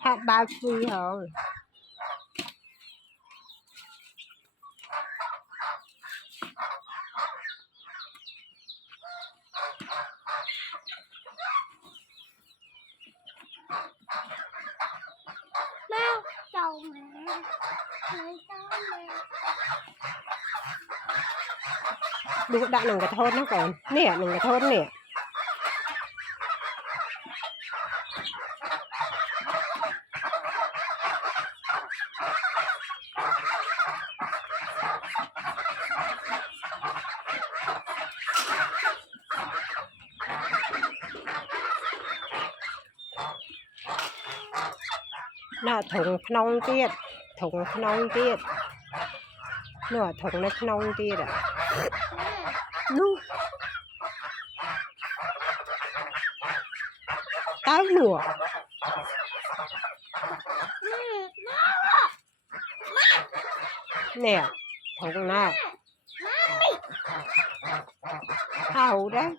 Hát ba phi rồi. Mau chầu mẹ. Đừng đã nằm cái thôn nó còn nè nằm cái thôn nè. Nó thùng nông tiết thùng nông tiết nó thùng nó nông tiết à nu táo nửa nè thùng nào hầu đấy